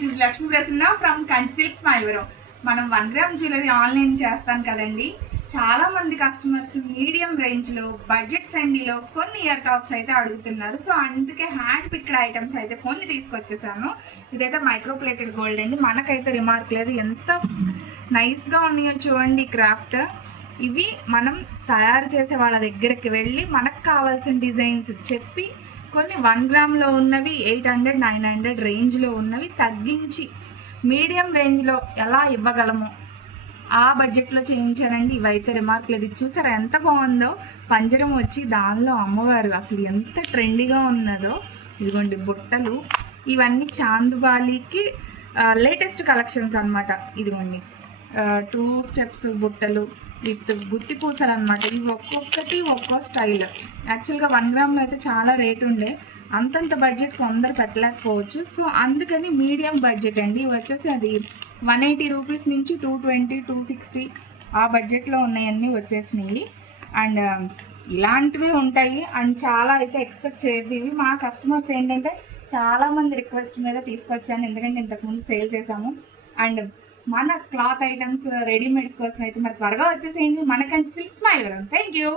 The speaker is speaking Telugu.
This is Lakshmi Prasanna from Kanchi silks Mylavaram. మనం 1 గ్రామ్ జ్యువెలరీ ఆన్లైన్ చేస్తాం కదండి. చాలా మంది కస్టమర్స్ మీడియం రేంజ్లో బడ్జెట్ ఫ్రెండ్లీలో కొన్ని ఇయర్ టాప్స్ అయితే అడుగుతున్నారు. సో అందుకే హ్యాండ్ పిక్డ్ ఐటమ్స్ అయితే కొన్ని తీసుకొచ్చేసాను. ఇదైతే మైక్రో ప్లేటెడ్ గోల్డ్ అండి. మనకైతే రిమార్క్ లేదు, ఎంత నైస్గా ఉన్నాయో చూడండి క్రాఫ్ట్. ఇవి మనం తయారు చేసే వాళ్ళ దగ్గరికి వెళ్ళి మనకు కావాల్సిన డిజైన్స్ చెప్పి కొన్ని 1 గ్రామ్లో ఉన్నవి 800, 900 రేంజ్లో ఉన్నవి తగ్గించి మీడియం రేంజ్లో ఎలా ఇవ్వగలమో ఆ బడ్జెట్లో చేయించానండి. ఇవైతే రిమార్క్ లేదు. చూసారా ఎంత బాగుందో, పంజరం వచ్చి దానిలో అమ్మవారు అసలు ఎంత ట్రెండీగా ఉన్నదో. ఇదిగోండి బుట్టలు, ఇవన్నీ చాందుబాలికి లేటెస్ట్ కలెక్షన్స్ అనమాట. ఇదిగోండి 2 స్టెప్స్ బుట్టలు విత్ గుత్తి పూసలు అనమాట. ఇవి ఒక్కొక్కటి ఒక్కో స్టైల్. యాక్చువల్గా 1 గ్రామ్లో అయితే చాలా రేటు ఉండే, అంతంత బడ్జెట్ కొందరు పెట్టలేకపోవచ్చు. సో అందుకని మీడియం బడ్జెట్ అండి. ఇవి వచ్చేసి అది 180 రూపీస్ నుంచి 220, 260 ఆ బడ్జెట్లో ఉన్నాయన్నీ వచ్చేసినాయి. అండ్ ఇలాంటివే ఉంటాయి. అండ్ చాలా అయితే ఎక్స్పెక్ట్ చేయదు. ఇవి మా కస్టమర్స్ ఏంటంటే చాలామంది రిక్వెస్ట్ మీద తీసుకొచ్చాను, ఎందుకంటే ఇంతకుముందు సేల్ చేసాము. అండ్ మన క్లాత్ ఐటమ్స్ రెడీమేడ్స్ కోసం అయితే మరి త్వరగా వచ్చేసేయండి మన Kanchi silks Mylavaram. Thank you.